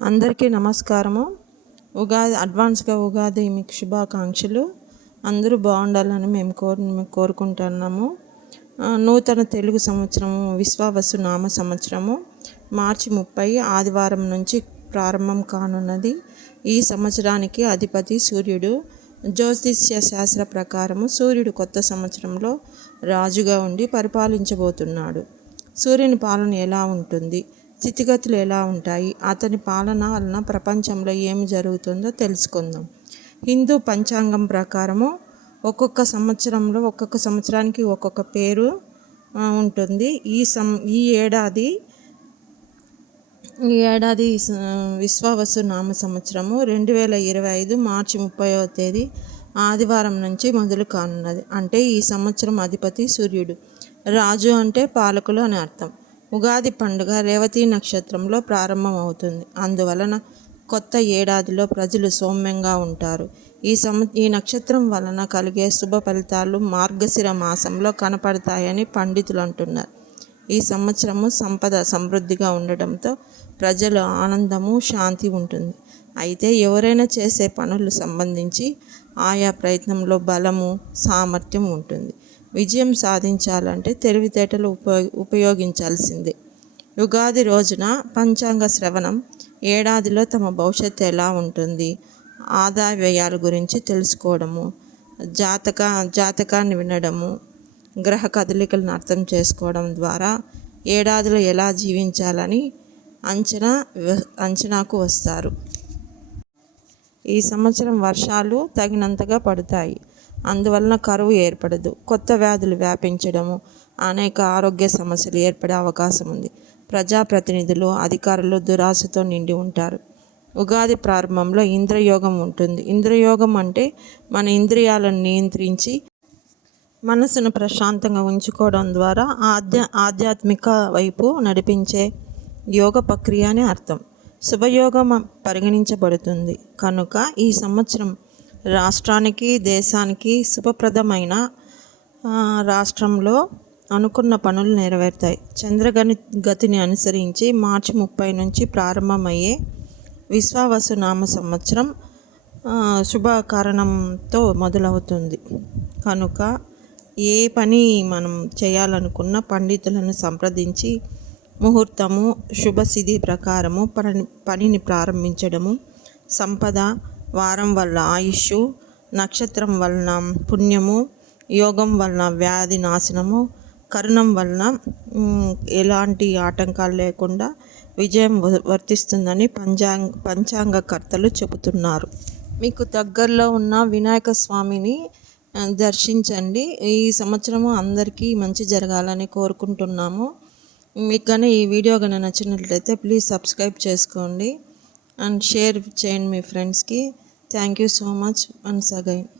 అందరికీ నమస్కారము. ఉగాది అడ్వాన్స్గా ఉగాది మీకు శుభాకాంక్షలు. అందరూ బాగుండాలని మేము కోరు కోరుకుంటున్నాము. నూతన తెలుగు సంవత్సరము విశ్వావసు నామ సంవత్సరము మార్చి ముప్పై ఆదివారం నుంచి ప్రారంభం కానున్నది. ఈ సంవత్సరానికి అధిపతి సూర్యుడు. జ్యోతిష్య శాస్త్ర ప్రకారము సూర్యుడు కొత్త సంవత్సరంలో రాజుగా ఉండి పరిపాలించబోతున్నాడు. సూర్యుని పాలన ఎలా ఉంటుంది? స్థితిగతులు ఎలా ఉంటాయి? అతని పాలన వలన ప్రపంచంలో ఏమి జరుగుతుందో తెలుసుకుందాం. హిందూ పంచాంగం ప్రకారము ఒక్కొక్క సంవత్సరంలో ఒక్కొక్క సంవత్సరానికి ఒక్కొక్క పేరు ఉంటుంది. ఈ సం ఈ ఏడాది ఈ ఏడాది విశ్వావసు నామ సంవత్సరము రెండు వేల ఇరవై ఐదు మార్చి ముప్పైవ తేదీ ఆదివారం నుంచి మొదలు కానున్నది. అంటే ఈ సంవత్సరం అధిపతి సూర్యుడు. రాజు అంటే పాలకులు అని అర్థం. ఉగాది పండుగ రేవతి నక్షత్రంలో ప్రారంభమవుతుంది. అందువలన కొత్త ఏడాదిలో ప్రజలు సౌమ్యంగా ఉంటారు. ఈ సమ ఈ నక్షత్రం వలన కలిగే శుభ ఫలితాలు మార్గశిర మాసంలో కనపడతాయని పండితులు అంటున్నారు. ఈ సంవత్సరము సంపద సమృద్ధిగా ఉండడంతో ప్రజలు ఆనందము శాంతి ఉంటుంది. అయితే ఎవరైనా చేసే పనులు సంబంధించి ఆయా ప్రయత్నంలో బలము సామర్థ్యం ఉంటుంది. విజయం సాధించాలంటే తెలివితేటలు ఉపయోగ ఉపయోగించాల్సిందే. యుగాది రోజున పంచాంగ శ్రవణం ఏడాదిలో తమ భవిష్యత్తు ఎలా ఉంటుంది? ఆదాయ వ్యయాల గురించి తెలుసుకోవడము జాతక జాతకాన్ని వినడము గ్రహ కదలికలను అర్థం చేసుకోవడం ద్వారా ఏడాదిలో ఎలా జీవించాలని అంచనా అంచనాకు వస్తారు. ఈ సంవత్సరం వర్షాలు తగినంతగా పడతాయి. అందువలన కరువు ఏర్పడదు. కొత్త వ్యాధులు వ్యాపించడము అనేక ఆరోగ్య సమస్యలు ఏర్పడే అవకాశం ఉంది. ప్రజాప్రతినిధులు అధికారులు దురాశతో నిండి ఉంటారు. ఉగాది ప్రారంభంలో ఇంద్రయోగం ఉంటుంది. ఇంద్రయోగం అంటే మన ఇంద్రియాలను నియంత్రించి మనసును ప్రశాంతంగా ఉంచుకోవడం ద్వారా ఆధ్యా ఆధ్యాత్మిక వైపు నడిపించే యోగ ప్రక్రియ అని అర్థం. శుభయోగం పరిగణించబడుతుంది. కనుక ఈ సంవత్సరం రాష్ట్రానికి దేశానికి శుభప్రదమైన రాష్ట్రంలో అనుకున్న పనులు నెరవేరుతాయి. చంద్రగని గతిని అనుసరించి మార్చి ముప్పై నుంచి ప్రారంభమయ్యే విశ్వావసు నామ సంవత్సరం శుభ కారణంతో మొదలవుతుంది. కనుక ఏ పని మనం చేయాలనుకున్న పండితులను సంప్రదించి ముహూర్తము శుభసిధి ప్రకారము పని పనిని ప్రారంభించడము సంపద వారం వల్ల ఆయుష్ నక్షత్రం వలన పుణ్యము యోగం వలన వ్యాధి నాశనము కరుణం వలన ఎలాంటి ఆటంకాలు లేకుండా విజయం వర్తిస్తుందని పంచాంగ పంచాంగకర్తలు చెబుతున్నారు. మీకు దగ్గరలో ఉన్న వినాయక స్వామిని దర్శించండి. ఈ సంవత్సరము అందరికీ మంచి జరగాలని కోరుకుంటున్నాము. మీకు కానీ ఈ వీడియో కానీ నచ్చినట్లయితే ప్లీజ్ సబ్స్క్రైబ్ చేసుకోండి. అండ్ షేర్ చేయండి మీ ఫ్రెండ్స్కి. Thank you so much once again.